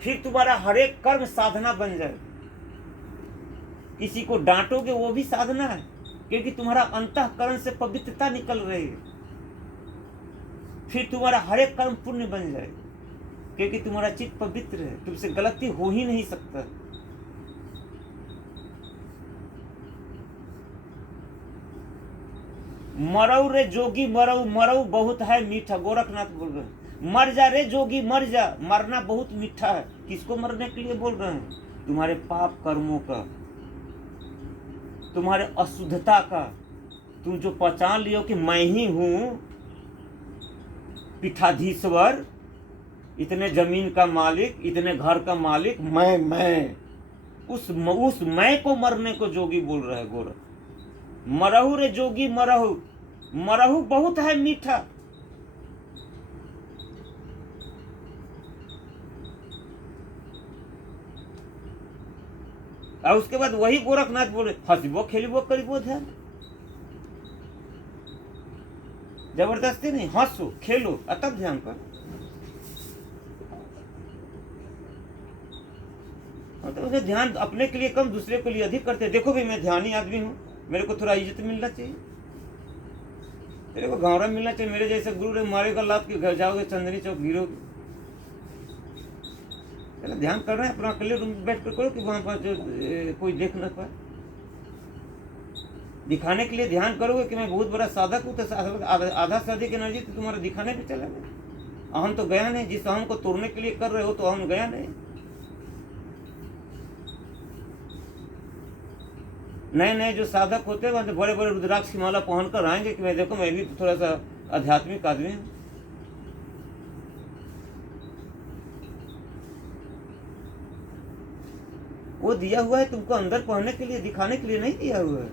फिर तुम्हारा हर एक कर्म साधना बन जाए। किसी को डांटोगे वो भी साधना है, क्योंकि तुम्हारा अंतःकरण से पवित्रता निकल रही है। फिर तुम्हारा हर एक कर्म पुण्य बन जाए, क्योंकि तुम्हारा चित्त पवित्र है, तुमसे गलती हो ही नहीं सकता। मरऊ रे जोगी मरऊ, मरऊ बहुत है मीठा, गोरखनाथ बोल रहे हैं। मर जा रे जोगी मर जा, मरना बहुत मीठा है। किसको मरने के लिए बोल रहे हैं? तुम्हारे पाप कर्मों का, तुम्हारे अशुद्धता का। तुम जो पहचान लियो कि मैं ही हूं पीठाधीश्वर, इतने जमीन का मालिक, इतने घर का मालिक, मैं उस मैं को मरने को जोगी बोल रहा है गोरख। मरहु रे जोगी मरहु, मरहु बहुत है मीठा। और उसके बाद वही गोरखनाथ बोले हंसबो खेलबो करीबो ध्यान। जबरदस्ती नहीं, हंसो खेलो तब ध्यान कर। तो उसे ध्यान अपने के लिए कम, दूसरे के लिए अधिक करते। देखो भाई मैं ध्यानी आदमी हूँ, मेरे को थोड़ा इज्जत मिलना चाहिए, तेरे को घावरा मिलना चाहिए। मेरे जैसे गुरु रे मारेगा लात के घर जाओगे चांदनी चौक गिरोगे। ध्यान कर रहे हैं अपना अकेले रूम बैठ कर करो कि वहां पर कोई देख ना पाए। दिखाने के लिए ध्यान करोगे कि मैं बहुत बड़ा साधक हूँ, तो आधा से अधिक एनर्जी तो तुम्हारा दिखाने पे चला गया। अहम तो गया नहीं, जिस अहम को तोड़ने के लिए कर रहे हो तो अहम गया नहीं। नए नए जो साधक होते हैं वह बड़े बड़े रुद्राक्ष की माला पहन कर आएंगे कि मैं देखो मैं भी थोड़ा सा आध्यात्मिक आदमी हूँ। वो दिया हुआ है तुमको अंदर पहनने के लिए, दिखाने के लिए नहीं दिया हुआ है।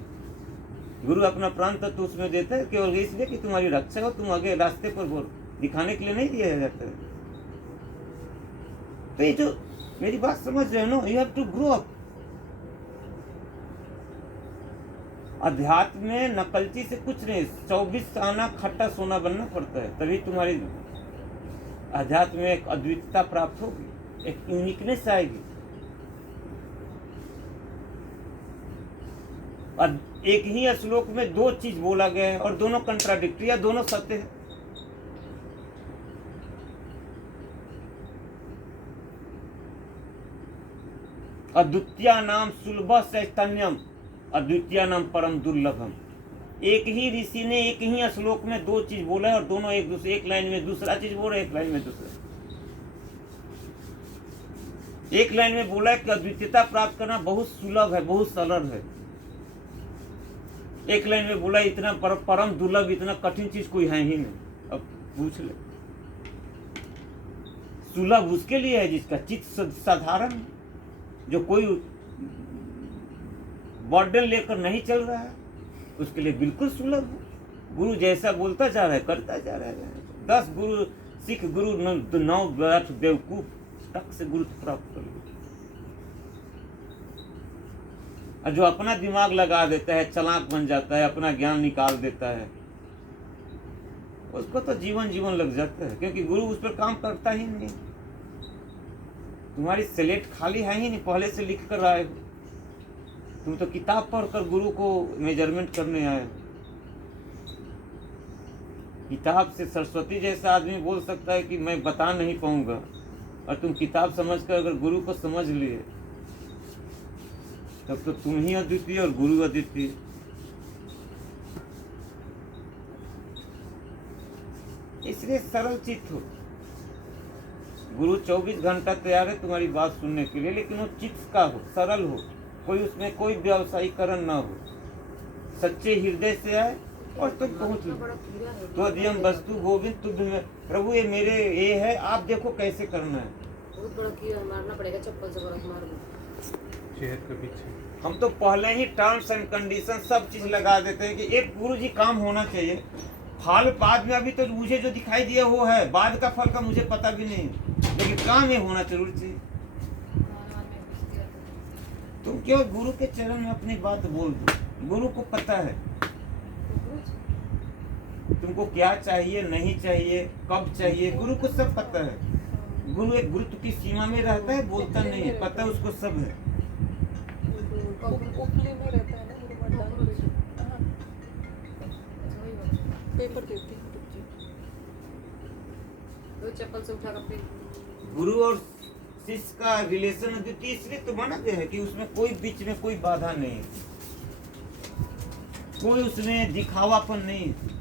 गुरु अपना प्राण तत्व उसमें देता है केवल इसलिए कि तुम्हारी रक्षा हो, तुम आगे रास्ते पर बोल, दिखाने के लिए नहीं दिया जाता है। तो ये जो मेरी बात समझ रहे हो no, you have to grow up. अध्यात्म में नकलची से कुछ नहीं, 24 आना खट्टा सोना बनना पड़ता है, तभी तुम्हारी अध्यात्म में एक अद्वितीयता प्राप्त होगी, एक यूनिकनेस आएगी। एक ही श्लोक में दो चीज बोला गया है और दोनों कंट्राडिक्टरी है, दोनों सत्य है। अद्वितीय नाम सुलभ चैतन्यम, अद्वितीय नाम परम दुर्लभम। एक ही ऋषि ने एक ही श्लोक में दो चीज बोला है और दोनों एक दूसरे, एक लाइन में दूसरा चीज बोल रहे, एक लाइन में दूसरा। एक लाइन में बोला है कि अद्वितीयता प्राप्त करना बहुत सुलभ है, बहुत सरल है। एक लाइन में बोला इतना परम दुर्लभ, इतना कठिन चीज कोई है ही नहीं। अब पूछ ले, सुलभ उसके लिए है जिसका चित्त साधारण, जो कोई बर्डन लेकर नहीं चल रहा है, उसके लिए बिल्कुल सुलभ है। गुरु जैसा बोलता जा रहा है करता जा रहा है। 10 गुरु सिख गुरु 9 बेवकूफ, टक से गुरु प्राप्त कर लो। और जो अपना दिमाग लगा देता है, चालाक बन जाता है, अपना ज्ञान निकाल देता है, उसको तो जीवन जीवन लग जाता है, क्योंकि गुरु उस पर काम करता ही नहीं। तुम्हारी स्लेट खाली है ही नहीं, पहले से लिख कर आए हो। तुम तो किताब पढ़कर गुरु को मेजरमेंट करने आए हो। किताब से सरस्वती जैसा आदमी बोल सकता है कि मैं बता नहीं पाऊंगा, और तुम किताब समझकर अगर गुरु को समझ लिए तब तो तुम ही अद्वितीय और गुरु अद्वितीय। इसलिए सरल चित्त हो। गुरु 24 घंटा तैयार है तुम्हारी बात सुनने के लिए, लेकिन वो चित्त का हो, सरल हो, कोई उसमें कोई व्यावसायीकरण ना हो, सच्चे हृदय से आए और तुम पहुंच लो। तो दियम वस्तु गोविंद तुझ में, प्रभु ये मेरे ये है, आप देखो कैसे करना है। बहुत बड़ा कीड़ा मारना पड़ेगा, चप्पल से बड़ा मार दो चेहरे के पीछे। हम तो पहले ही टर्म्स एंड कंडीशन सब चीज लगा देते हैं कि एक गुरु जी काम होना चाहिए, फल बाद में अभी तो मुझे जो दिखाई दिया वो है, बाद का फल का मुझे पता भी नहीं, लेकिन काम ये होना जरूर चाहिए। तुम क्यों गुरु के चरण में अपनी बात बोल दो, गुरु को पता है तुमको क्या चाहिए नहीं चाहिए, कब चाहिए, गुरु को सब पता है। गुरु एक गुरुत्व की सीमा में रहता है, बोलता नहीं है, पता है उसको सब है। उपले में रहता है ना गुरु मर्दान पे। हाँ, पेपर देती हूँ रुक जी। तो चप्पल से उठा कर फेंक। गुरु और शिष्य का रिलेशन अद्वितीय इसलिए तो माना गया है कि उसमें कोई बीच में कोई बाधा नहीं है, कोई उसमें दिखावापन नहीं है,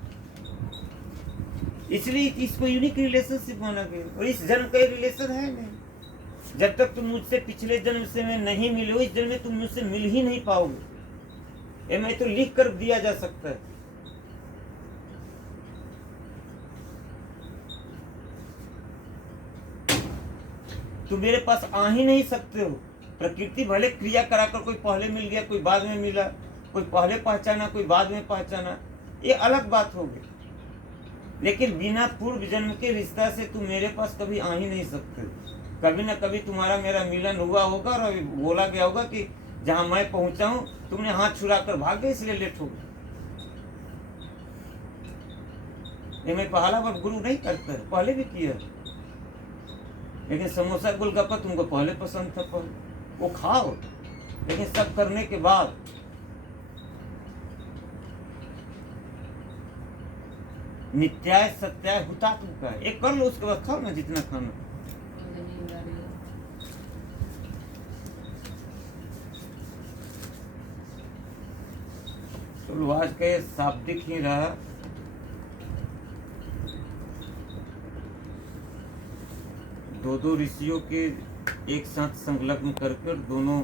इसलिए इसको यूनिक रिलेशनशिप माना गया। और इस जन्म का रिलेशन है नहीं। जब तक तुम मुझसे पिछले जन्म से में नहीं मिले हो, इस जन्म में तुम मुझसे मिल ही नहीं पाओगे। ये मैं तो लिख कर दिया जा सकता है। तुम मेरे पास आ ही नहीं सकते हो। प्रकृति भले क्रिया कराकर, कोई पहले मिल गया, कोई बाद में मिला, कोई पहले पहचाना, कोई बाद में पहचाना, ये अलग बात होगी। लेकिन बिना पूर्व जन्म के रिश्ता से तुम मेरे पास कभी आ ही नहीं सकते। कभी ना कभी तुम्हारा मेरा मिलन हुआ होगा और बोला गया होगा कि जहां मैं पहुंचा हूं तुमने हाथ छुड़ा कर भाग गए, इसलिए लेट हो गया। ये मैं पहला बार गुरु नहीं करता है, पहले भी किया, लेकिन समोसा गोलगप्पा तुमको पहले पसंद था, पहले वो खाओ, लेकिन सब करने के बाद नित्याय सत्याय हुतात्म का है। एक कर लो, उसके बाद खाओ ना जितना खाना। मुझे नींद आ रही है। तो आज का ये शाब्दिक ही रहा। दो ऋषियों के एक साथ संलग्न करके दोनों